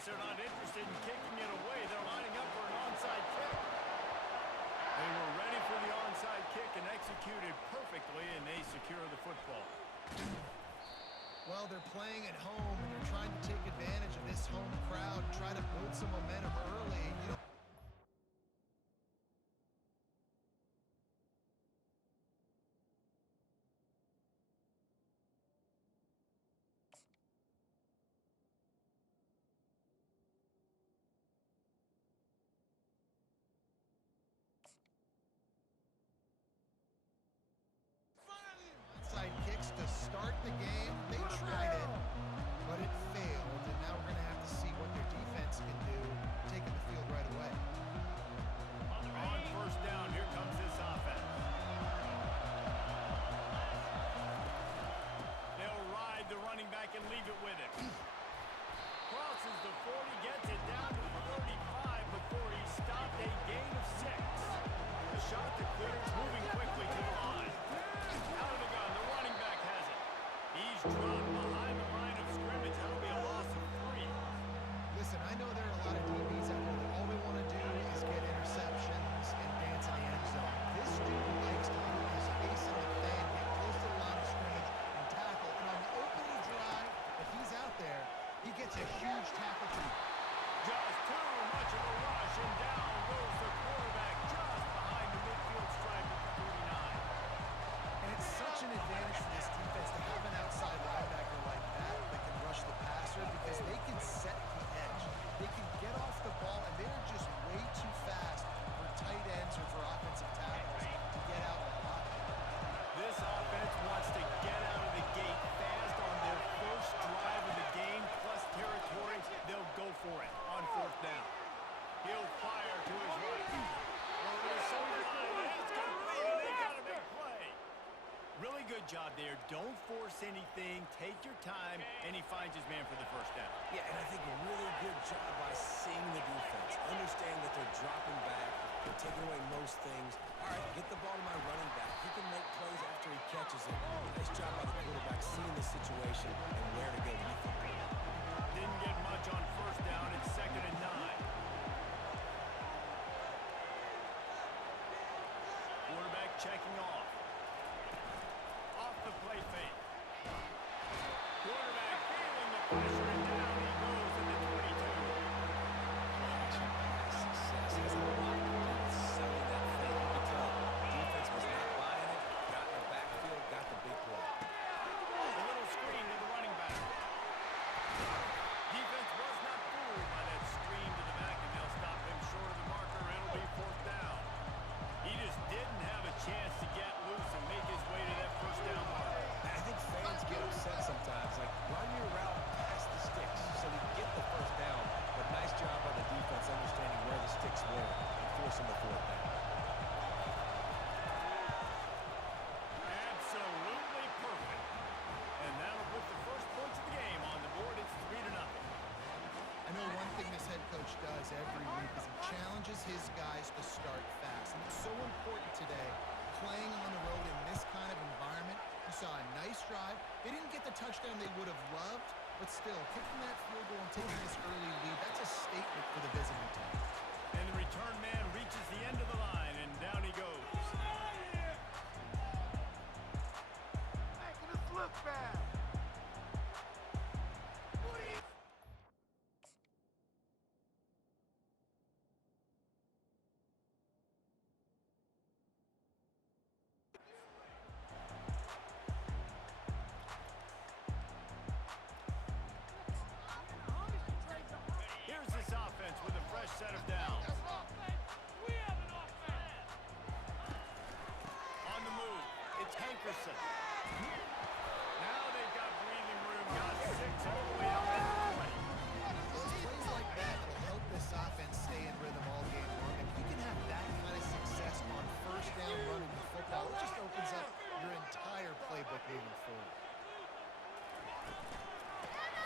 guess they're not interested in kicking it away. They're lining up for an onside kick. They were ready for the onside kick and executed perfectly, and they secure the football. Well, they're playing at home, and they're trying to take advantage of this home crowd, try to build some momentum early. You know, onside kicks to start the game. They tried it, but it failed, and now we're going to have to see what their defense can do, taking the field right away. On first down, here comes this offense. They'll ride the running back and leave it with him. Crosses the 40, gets it down to the 35 before he stopped, a gain of 6. The shot that clears, moving quickly to the line. Out of the gun, the running back has it. He's dropped behind the line of scrimmage. That'll be a loss of 3. Listen, I know there are a lot of DBs out there that all they want to do is get interceptions and dance in the end zone. This dude likes to put his face in the fan, get close to the line of scrimmage, and tackle. And on the opening drive, if he's out there, he gets a huge tackle too. Just too much of a rush, and down goes the quarterback just behind the midfield stripe at the 39. And it's such an advantage for this defense to have an outside linebacker like that can rush the passer because they can set the edge. They can get off the ball, and they're just way too fast for tight ends or for offensive tackles to get out and block it. This offense wants to get out of the gate fast on their first drive of the game, plus territory. They'll go for it on fourth down. He'll fire to his right. It's complete, and they got a big play. Really good job there. Don't force anything. Take your time, and he finds his man for the first down. Yeah, and I think a really good job by seeing the defense. Understand that they're dropping back. They're taking away most things. All right, get the ball to my running back. He can make plays after he catches it. Nice job by the quarterback seeing the situation and where to go with it. Didn't get much on first down. It's 2nd and 9. Quarterback checking off. Off the play fake. Quarterback feeling the pressure, and down he goes in the 22. Success has a lot to do with selling that fake. You can tell defense was not buying it. Got in the backfield, got the big play. A little screen to the running back. Defense was not fooled by that screen to the back, and they'll stop him short of the marker. It'll be 4th down. He just didn't have a chance to get loose and make his way to that first down marker. I think fans get upset sometimes, like run your route past the sticks so we get the first down, but nice job by the defense understanding where the sticks were and forcing the 4th down. Absolutely perfect. And that'll put the first points of the game on the board. It's 3-0. I know one thing this head coach does every week is he challenges his guys to start fast. And it's so important today, playing on the road in this kind of environment. You saw a nice drive. They didn't get the touchdown they would have loved, but still, kicking that field goal and taking this early lead, that's a statement for the visiting team. And the return man reaches the end of the line, and down he goes. Making us look bad. Here's this offense with a fresh set of downs. On the move, it's Hankerson. Now they've got breathing room, got 6 all the way up to 20. Those plays like that will help this offense stay in rhythm all game long. If you can have that kind of success on first down running the football, it just opens up your entire playbook moving forward.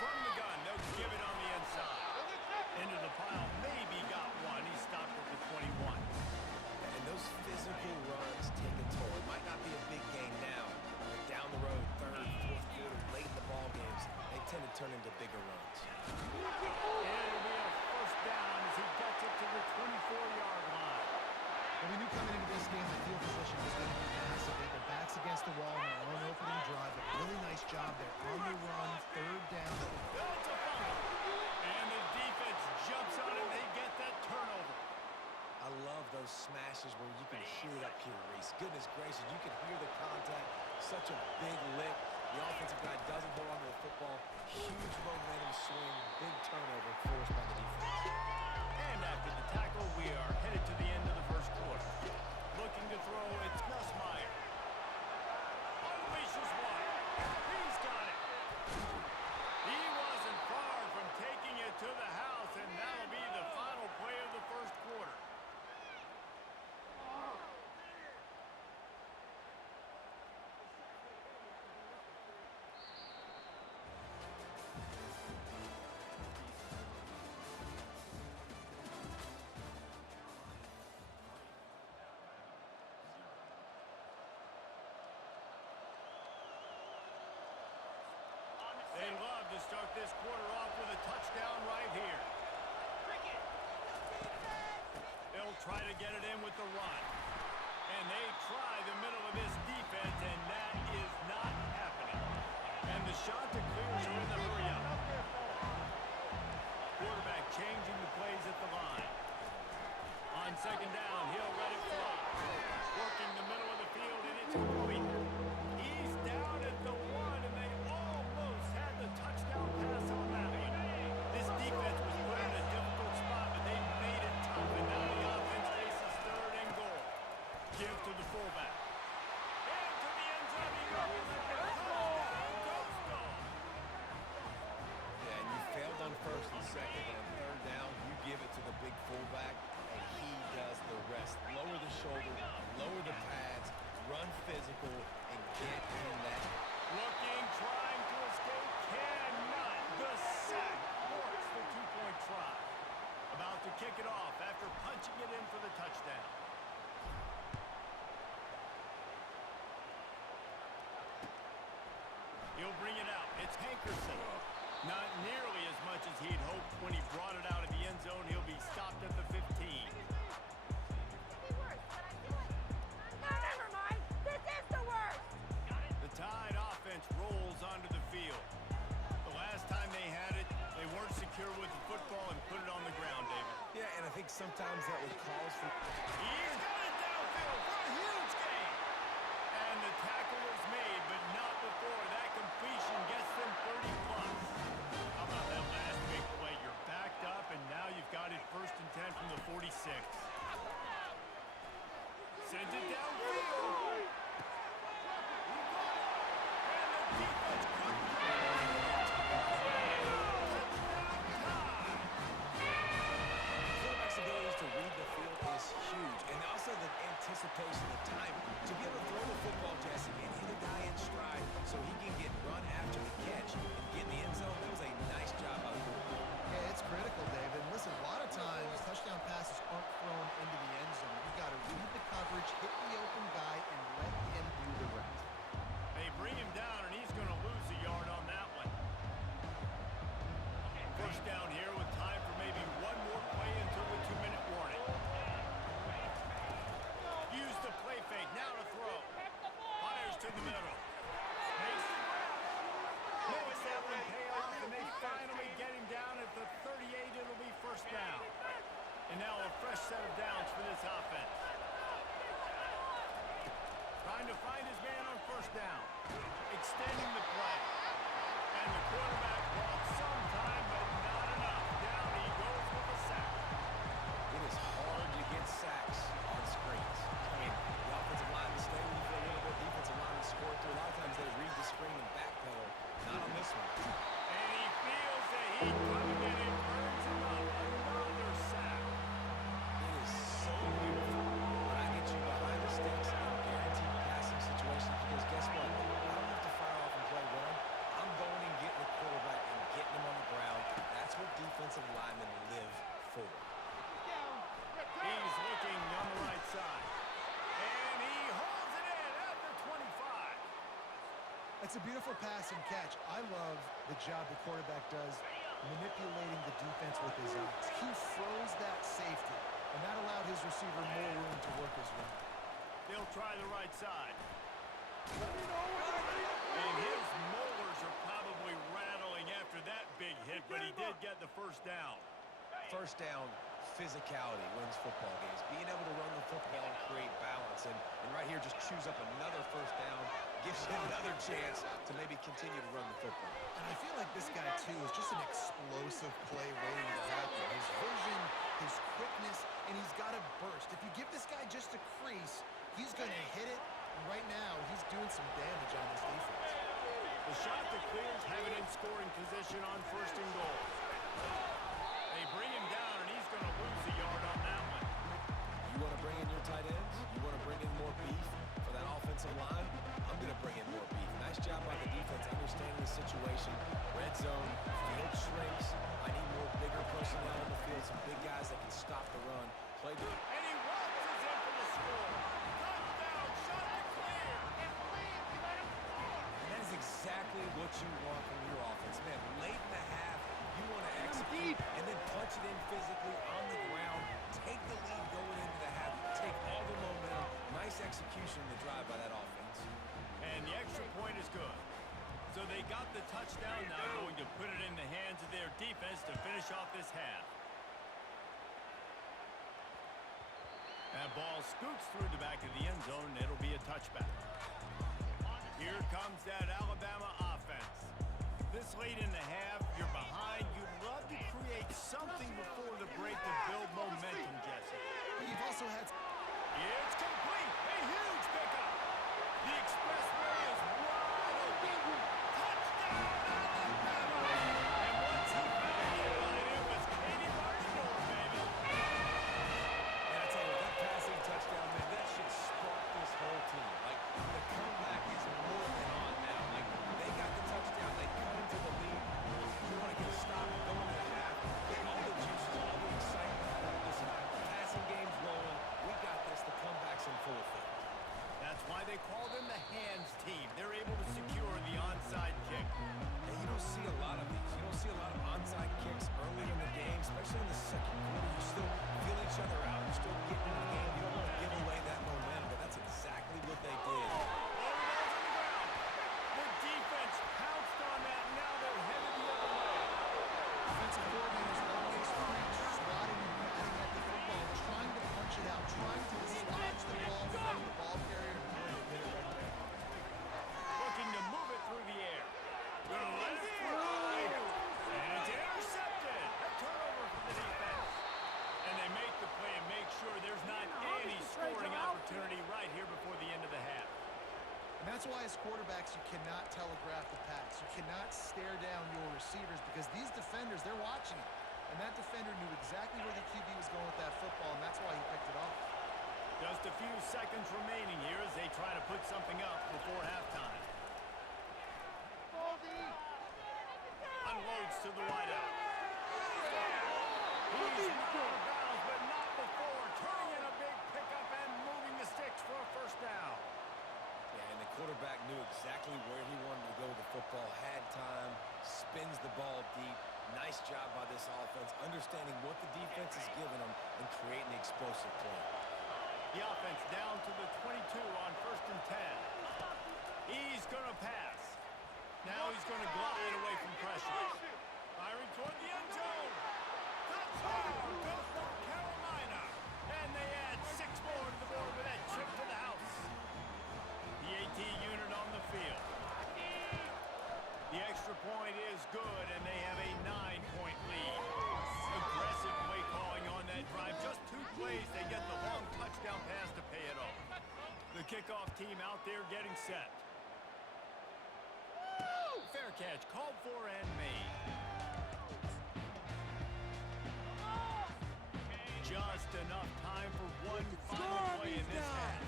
From the gun, they'll give it on the inside. Into the pile, maybe got one. He stopped at the 21. And those physical runs take a toll. It might not be a big game now, but down the road, 3rd, 4th quarter, late in the ball games, they tend to turn into bigger runs. It'll be 24-yard line. Well, we knew coming into this game the field position was going to be massive. They had their backs against the wall in their own opening drive. A really nice job there on the run, third down. That's a fumble. And the defense jumps on it. They get that turnover. I love those smashes where you can hear it up here, Reese. Goodness gracious, you can hear the contact. Such a big lick. The offensive guy doesn't hold on to the football. Huge momentum swing. Big turnover forced by the defense. And after the tackle, we are headed to the end of the first quarter. Looking to throw, it's Nussmeier. Unleashes one. He's got it. He wasn't far from taking it to the house, and that'll be the final play of the first quarter. They love to start this quarter off with a touchdown right here. They'll try to get it in with the run. And they try the middle of this defense, and that is not happening. And the Chanticleers are in the hurry up. Quarterback changing the plays at the line. On second down, he'll let it fly. Working the middle of the field, and it's complete. He's down at the one, and they almost had the touchdown pass on that one. This defense was put in a difficult spot, but they made it tough, and now the offense faces third and goal. Give to the fullback. Into the end zone he goes. Touchdown goes goal. Yeah, and you failed on first and second, but on third down, you give it to the big fullback, and he does the rest. Lower the shoulder, lower the pads, run physical, and get in that. Looking, trying to escape, cannot. The sack works the two-point try. About to kick it off after punching it in for the touchdown. He'll bring it out. It's Hankerson. Not nearly as much as he'd hoped when he brought it out of the end zone. He'll be stopped at the 15. Never mind. This is the worst. The Tide offense rolls onto the field. The last time they had it, they weren't secure with the football and put it on the ground, David. Yeah, and I think sometimes that would cause for... He's got it downfield for a huge gain. And the tackle is made, but not before that completion gets them 30-plus. How about that last big play? You're backed up, and now you've got it first and 10 from the 46. Sends it downfield. He got it. And the defense couldn't get it. Touchdown tie. Quarterback's abilities to read the field is huge, and also the anticipation, the time to be able to throw the football, Jesse, and hit a guy in stride so he can get run after the catch and get in the end zone. That was a nice job by the quarterback. Yeah, it's critical, David. And listen, a lot of times touchdown passes aren't thrown into the end zone. You've got to read the coverage, hit the open guy, and let him do the rest. They bring him down, and he's going to lose a yard on that one. First down here with time for maybe one more play until the 2-minute warning. Use the play fake. Now to throw. Fires to the middle. Makes the grab. Makes that one pay off, and they finally get him down at the 38. It'll be first down. And now a fresh set of downs for this offense. Trying to find his man on first down. Extending the play. And the quarterback brought some time, but not enough. Down he goes with a sack. It is hard to get sacks on screens. I mean, the offensive line will stay with you for a little bit. Defensive line will score through. A lot of times they read the screen and backpedal. Not on this one. And he feels the heat coming in and burns him up. Another sack. It is so beautiful when I get you behind the sticks in guaranteed passing situations, because guess what? I don't have to fire off and play run. I'm going and getting the quarterback and getting him on the ground. That's what defensive linemen live for. He's looking on the right side. And he holds it in at the 25. That's a beautiful pass and catch. I love the job the quarterback does manipulating the defense with his eyes. He froze that safety. and that allowed his receiver more room to work his run. They'll try the right side. And his molars are probably rattling after that big hit, but he did get the first down. First down, physicality wins football games. Being able to run the football and create balance. And right here, just choose up another first down, gives you another chance to maybe continue to run the football. And I feel like this guy, too, is just an explosive play waiting to happen. His vision, his quickness, and he's got a burst. If you give this guy just a crease, he's going to hit it. And right now, he's doing some damage on this defense. The shot that clears have it in scoring position on first and goal. They bring him down, and he's going to lose a yard on that one. You want to bring in your tight ends? You want to bring in more beef for that offensive line? I'm going to bring in more beef. Nice job by the defense understanding the situation. Red zone, field shrinks. I need more bigger personnel on the field, some big guys that can stop the run. Play the... And he waltzes in for the score. Touchdown, shot to clear. And that is exactly what you want from your offense. Man, late in the half, you want to execute and then punch it in physically on the ground. Take the lead going into the half. Take all the momentum. Nice execution in the drive by that offense. And the extra point is good. So they got the touchdown, now going to put it in the hands of their defense to finish off this half. That ball scoots through the back of the end zone, and it'll be a touchback. Here comes that Alabama offense. This late in the half, you're behind. You'd love to create something before the break to build momentum, Jesse. But you've also had... It's complete. A huge pickup. The expressway is wide open. Touchdown, Alabama! And once he found it was Katie Martin-Moore, baby. And I tell you, that passing touchdown, man, that should spark this whole team. Like, the comeback is more than on now. Like, they got the touchdown. They cut into the lead. You want to get a stop, go into the half, get all the juices, all the excitement. Listen, the passing game's rolling. We got this. The comeback's in full effect. That's why they call them the hands team. They're able to secure the onside kick. And you don't see a lot of these. You don't see a lot of onside kicks early in the game, especially in the second quarter. You still feel each other out. You're still getting in the game. You don't want to give away that momentum, but that's exactly what they did. The defense pounced on that. Now they're headed the other way. Defensive coordinators always preach swatting and batting at the football, trying to punch it out, trying to dislodge the ball from the ball carrier. Looking to move it through the air. Gonna let it fly. And it's intercepted. A turnover for the defense. And they make the play and make sure there's not any scoring opportunity right here before the end of the half. And that's why as quarterbacks you cannot telegraph the pass. You cannot stare down your receivers because these defenders, they're watching it. And that defender knew exactly where the QB was going with that football, and that's why he picked it off. Just a few seconds remaining here as they try to put something up before halftime. Unloads to the wideout. He's not out of bounds, but not before. Turning in a big pickup and moving the sticks for a first down. Yeah, and the quarterback knew exactly where he wanted to go with the football, had time, spins the ball deep. Nice job by this offense, understanding what the defense is giving them and creating the explosive play. The offense down to the 22 on 1st and 10. He's going to pass. Now he's going to glide away from pressure. Firing toward the end zone. Touchdown, goes North Carolina. And they add 6 more to the board with that trip to the house. The AT unit on the field. The extra point is good, and they have a 9-point lead. Aggressive play calling on that drive. Just 2 plays, they get the long touchdown pass to pay it off. The kickoff team out there getting set. Fair catch, called for and made. Just enough time for one final play in this half.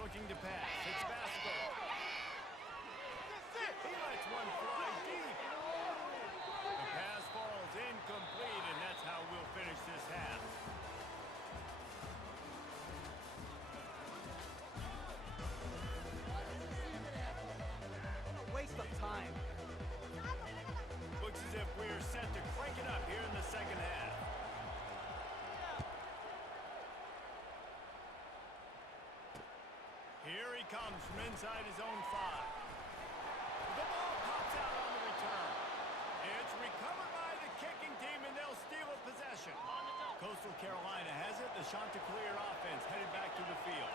Looking to pass, it's Vasco. He lets one fly deep. The pass falls incomplete, and that's how we'll finish this half. Waste of time. Looks as if we're set to crank it up here in the second half. he comes from inside his own 5. The ball pops out on the return. It's recovered by the kicking team, and they'll steal a possession. Coastal Carolina has it. The Chanticleer offense headed back to the field.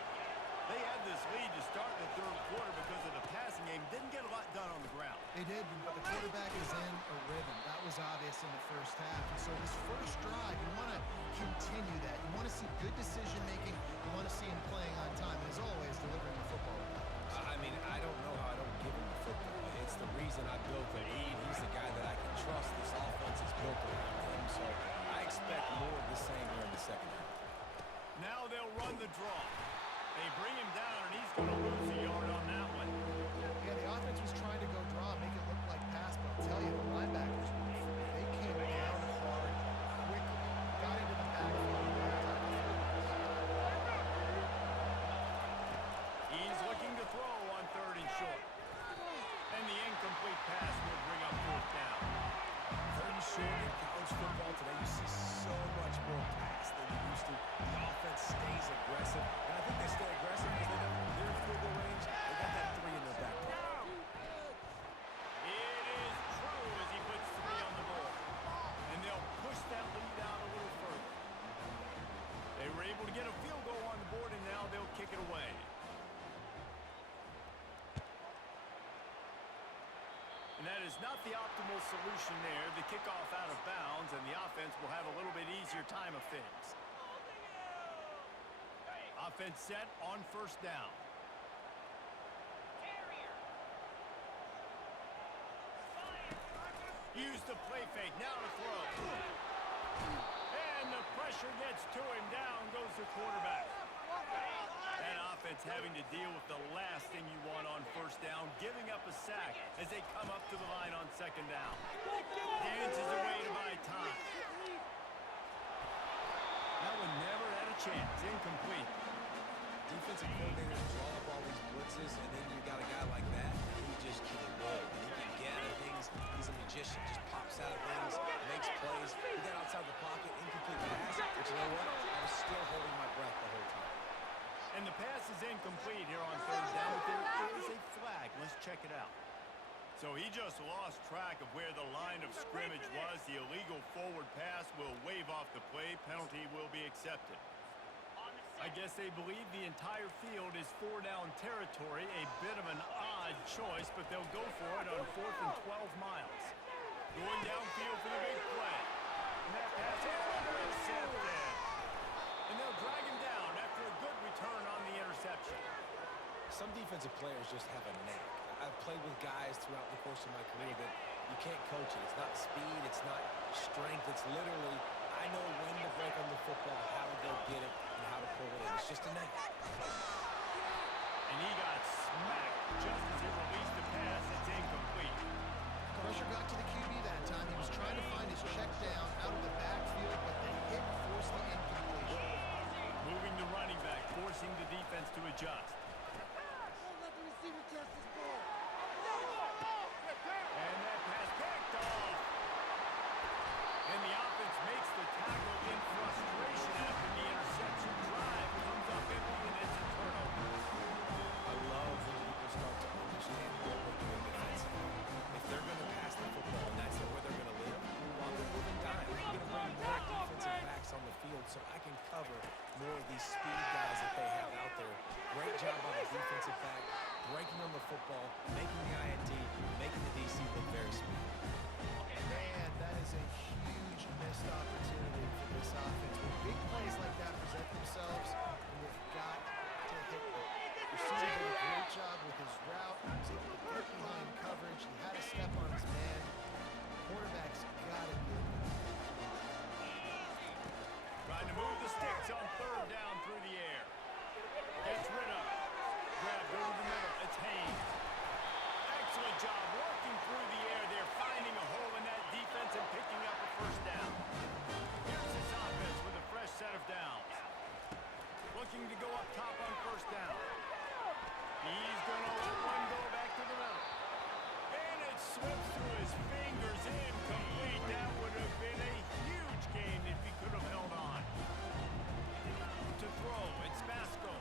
They had this lead to start the third quarter because of the passing game. Didn't get a lot done on the ground. They did, but the quarterback is in a rhythm. That was obvious in the first half. And so this first drive, you want to continue that. You want to see good decision-making. You want to see him playing on time. And as always, delivering the football. I mean, I don't know how I don't give him the football. It's the reason I built the lead. He's the guy that I can trust. This offense is built around him. So I expect more of the same here in the second half. Now they'll run the draw. They bring him down, and he's going to lose a yard on that one. Yeah, the offense was trying to go draw, make it look like pass, but I'll tell you, the linebackers, they came down hard, quickly, got into the backfield. He's looking to throw on 3rd and short. And the incomplete pass will bring up 4th down. 3rd and short in college football today, you see so much more pass than you used to. The offense stays aggressive, and I think they stay aggressive because they know they're in field goal range. They got that 3 in their back pocket. It is true as he puts 3 on the board. And they'll push that lead out a little further. They were able to get a field goal on the board, and now they'll kick it away. And that is not the optimal solution there. The kickoff out of bounds, and the offense will have a little bit easier time of things. Offense set on 1st down. Use the play fake. Now to throw. And the pressure gets to him. Down goes the quarterback. That offense having to deal with the last thing you want on 1st down, giving up a sack as they come up to the line on 2nd down. Dances away to buy time. That one never had a chance. Incomplete. Defensive coordinators draw up all these blitzes, and then you got a guy like that, and he just can roll. He can get at things. He's a magician. Just pops out of things, makes plays. He got outside the pocket, incomplete pass. But you know what? I was still holding my breath the whole time. And the pass is incomplete here on 3rd down, but there is a flag. Let's check it out. So he just lost track of where the line of scrimmage was. The illegal forward pass will wave off the play. Penalty will be accepted. I guess they believe the entire field is 4-down territory. A bit of an odd choice, but they'll go for it on 4th and 12 miles. Going downfield for the big play. And that pass is intercepted. And they'll drag him down after a good return on the interception. Some defensive players just have a knack. I've played with guys throughout the course of my career that you can't coach it. It's not speed, it's not strength. It's literally, I know when to break on the football, how to go get it, and how to pull it in. It's just a knack. And he got smacked just as he released the pass. It's incomplete. Pressure got to the QB that time. He was trying to find his check down out of the backfield, but the hit forced the incompletion. Moving the running back, forcing the defense to adjust. And that pass picked off. And the offense makes the tackle in frustration after the interception. Drive comes up empty, and it's a turnover. I love when people start to understand what we're doing defensively. If they're going to pass the football and that's where they're going to live, while they're moving dime, I'm going to bring more defensive backs on the field so I can cover more of these speed guys that they have out there. Great job by the defensive back, breaking on the football, making the INT, making the DC look very smooth. Man, that is a huge missed opportunity for this offense. When big plays like that present themselves, you've got to hit them. Receiver did a great job with his route. He was able to get behind coverage. He had a step on his man. Quarterback's got to be able to. Trying to move the sticks on 3rd down through the air. Gets rid of it. Grab, go to the middle. It's Haynes. Excellent job working through the air there, finding a hole in that defense and picking up a 1st down. Here's his offense with a fresh set of downs. Looking to go up top on 1st down. He's going to let one go back to the middle. And it slips through his fingers, incomplete. That would have been a huge gain if he could have held on. To throw, it's Basco.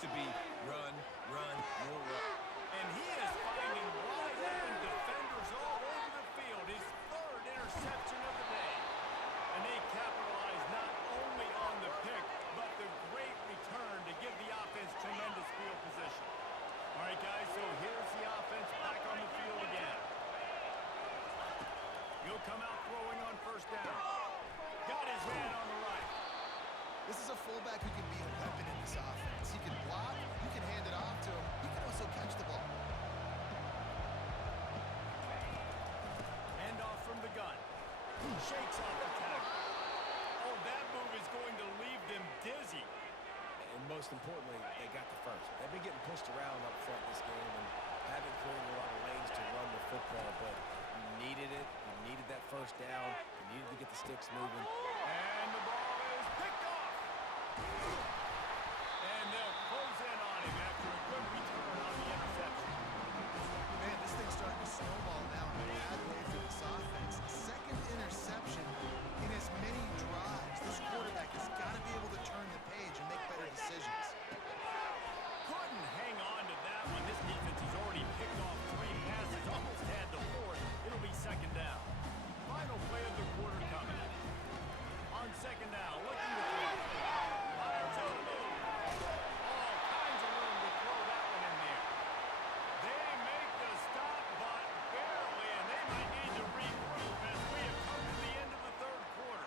used to be run, run, more run. And he is finding wide open defenders all over the field. His third interception of the day. And they capitalize not only on the pick, but the great return to give the offense tremendous field position. All right, guys, so here's the offense back on the field again. He'll come out throwing on first down. Got his man on the right. This is a fullback who can be a weapon in this offense. He can block, you can hand it off to him, he can also catch the ball. Hand off from the gun. Shakes off the tackle. Oh, that move is going to leave them dizzy. And most importantly, they got the first. They've been getting pushed around up front this game and haven't created a lot of lanes to run the football, but you needed it. You needed that first down. You needed to get the sticks moving. And the ball is picked off. And they'll close in on him after a good return on the interception. Man, this thing's starting to snowball now in a bad way for this offense. Second interception in as many drives. This quarterback has got to be able to turn the page and make better decisions. Couldn't hang on to that one. This defense has already picked off 3 passes, almost had the 4th. It'll be second down. Final play of the quarter coming. On second down, looking to throw. Fires out of it. All kinds of room to throw that one in there. They make the stop, but barely, and they might need to regroup as we have come to the end of the third quarter.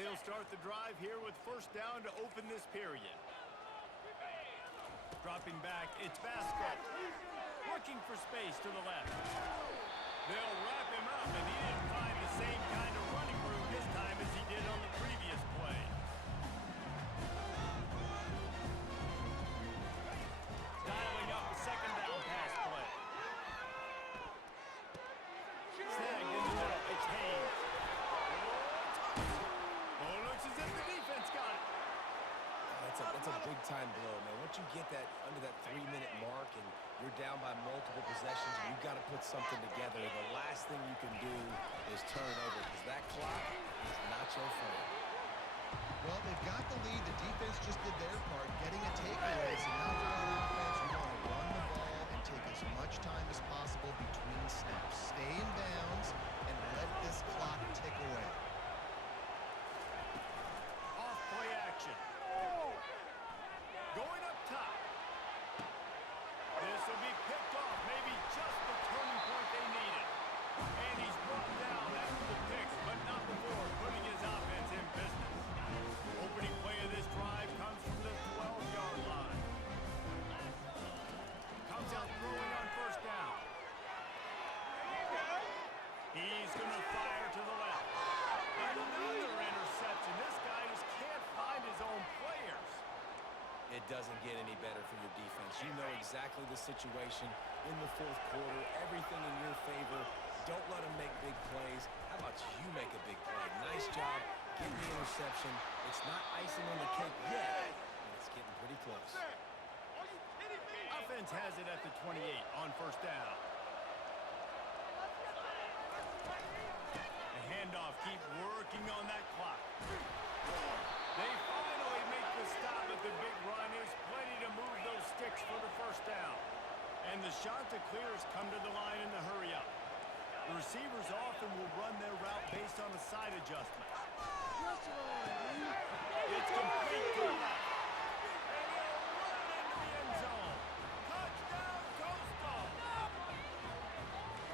They'll start the drive here with first down to open this period. Dropping back, it's Vasco. Working for space to the left. They'll wrap him up, and he didn't find the same kind of running room this time as he did on the previous play. Dialing up the second down pass play. Snagged in the middle, it's Haynes. Oh, looks as if the defense got it. That's a big-time blow, man. Once you get that under that 3-minute mark and you're down by multiple possessions and you've got to put something together, the last thing you can do is turn it over because that clock is not your friend. Well, they've got the lead. The defense just did their part, getting a takeaway. So now for our offense, we want to run the ball and take as much time as possible between snaps. Stay in bounds and let this clock tick away. Off play action. Going up top. This will be picked off. Maybe just the turning point they needed. And he's brought down after the pick, but not before putting his offense in business. Opening play of this drive comes from the 12-yard line. Comes out throwing on first down. He's going to fire to the left. Another interception. This guy just can't find his own players. It doesn't get any better for your defense. You know exactly the situation in the fourth quarter. Everything in your favor. Don't let them make big plays. How about you make a big play? Nice job getting the interception. It's not icing on the cake yet, but it's getting pretty close. Offense has it at the 28 on first down. The handoff, keep working on that clock. They finally make the stop at the big run. There's plenty to move those sticks for the first down. And the Chanticleers come to the line in the hurry up. The receivers often will run their route based on a side adjustment. It's complete to the left. And he'll run it into the end zone. Touchdown, Coastal!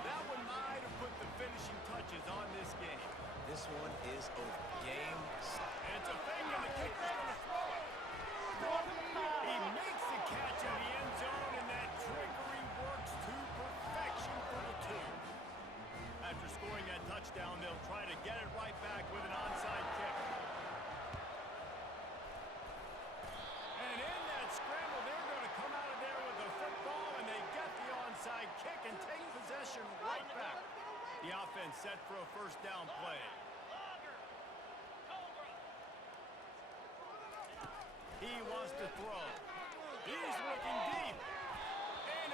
That one might have put the finishing touches on this game. This one is over. Game. It's a fake, and the kicker's going to throw it. He makes the catch in the end zone, and that trickery works to perfection for the 2. After scoring that touchdown, they'll try to get it right back with an onside kick. And in that scramble, they're going to come out of there with the football, and they get the onside kick and take possession right back. The offense set for a first down play. He wants to throw. He's looking deep. And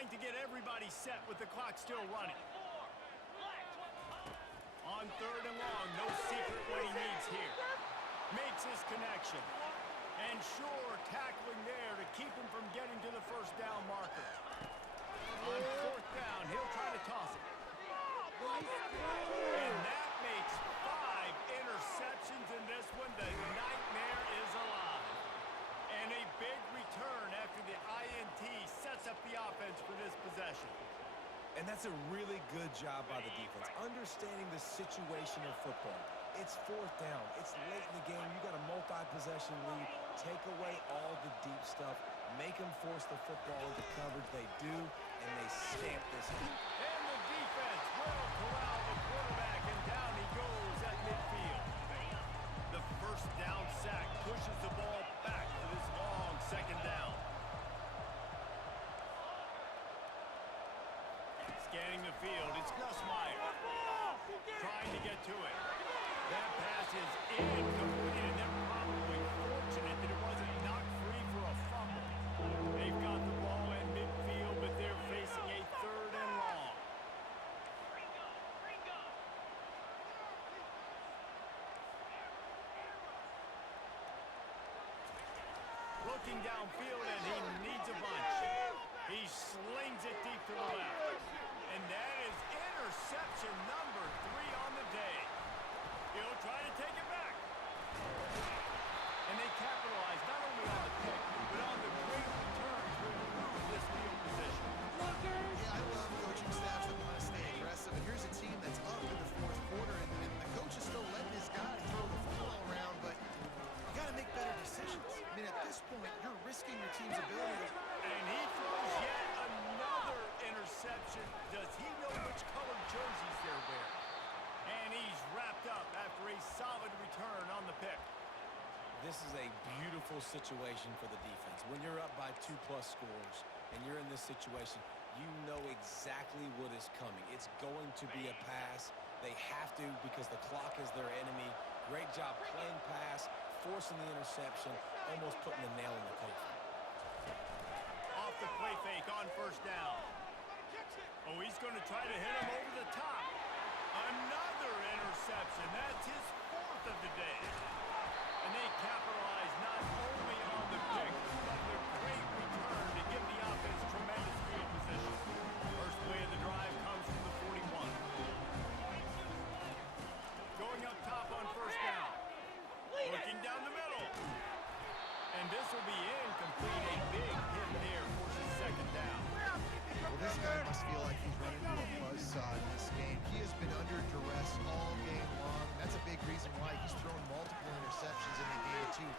trying to get everybody set with the clock still running. On third and long, no secret what he needs here. Makes his connection. And sure, tackling there to keep him from getting to the first down marker. On fourth down, he'll try to toss it. And that makes 5 interceptions in this one. The nightmare is alive. And a big return after the INT sets up the offense for this possession. And that's a really good job by the defense, understanding the situation of football. It's fourth down. It's late in the game. You got a multi-possession lead. Take away all the deep stuff. Make them force the football into coverage. They do, and they stamp this game. And the defense will corral the quarterback, and down he goes at midfield. The first down sack pushes the ball back for this long second down. Scanning the field, it's Gus Meyer. Trying to get to it. That pass is incomplete, and they're probably fortunate that it wasn't knocked free for a fumble. They've got the ball in midfield, but they're facing a third and long. Looking downfield, and he needs a bunch. He slings it deep to the left. And that is interception number 3 on the day. He'll try to take it back. And they capitalize not only on the pick, but on the great return to improve this field position. Yeah, I love coaching staffs that want to stay aggressive. And here's a team that's up in the fourth quarter, and the coach is still letting his guy throw the football around, but you got to make better decisions. I mean, at this point, you're risking your team's ability to... And he throws yet another interception. Does he know which colored jerseys they're wearing? And he's wrapped up after a solid return on the pick. This is a beautiful situation for the defense. When you're up by 2+ scores and you're in this situation, you know exactly what is coming. It's going to be a pass. They have to because the clock is their enemy. Great job playing pass, forcing the interception, almost putting the nail in the coffin. Off the play fake on first down. Oh, he's going to try to hit him over the top. Another interception. That's his 4th of the day. And they capitalize not only on the pick, but their great return to give the offense tremendous field position. First play of the drive comes from the 41. Going up top on first down. Looking down the middle. And this will be incomplete. A big hit there forces second down. Well, this guy must feel like he's running through a buzzsaw in this game. He has been under duress all game long. That's a big reason why he's thrown multiple interceptions in the game, too.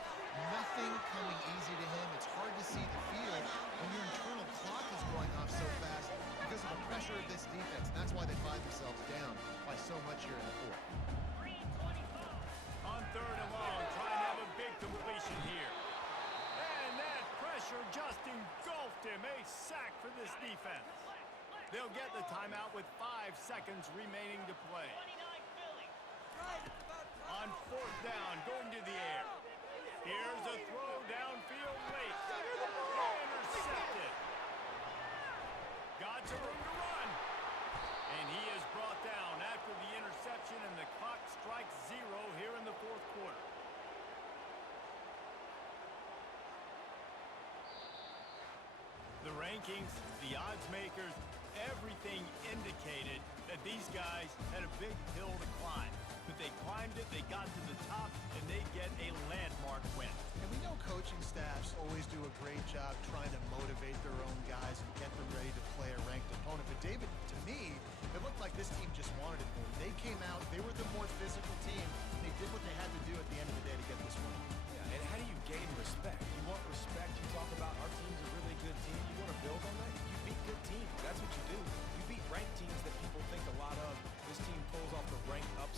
Nothing coming easy to him. It's hard to see the field when your internal clock is going off so fast because of the pressure of this defense. And that's why they find themselves down by so much here in the fourth. On third and long, trying to have a big completion here. And that pressure just engulfed him. A sack for this defense. They'll get the timeout with 5 seconds remaining to play. On fourth down, going to the air. Here's a throw downfield late. Intercepted. Got some room to run. And he is brought down after the interception, and the clock strikes 0 here in the fourth quarter. The rankings, the odds makers, everything indicated that these guys had a big hill to climb. But they climbed it, they got to the top, and they get a landmark win. And we know coaching staffs always do a great job trying to motivate their own guys and get them ready to play a ranked opponent. But David,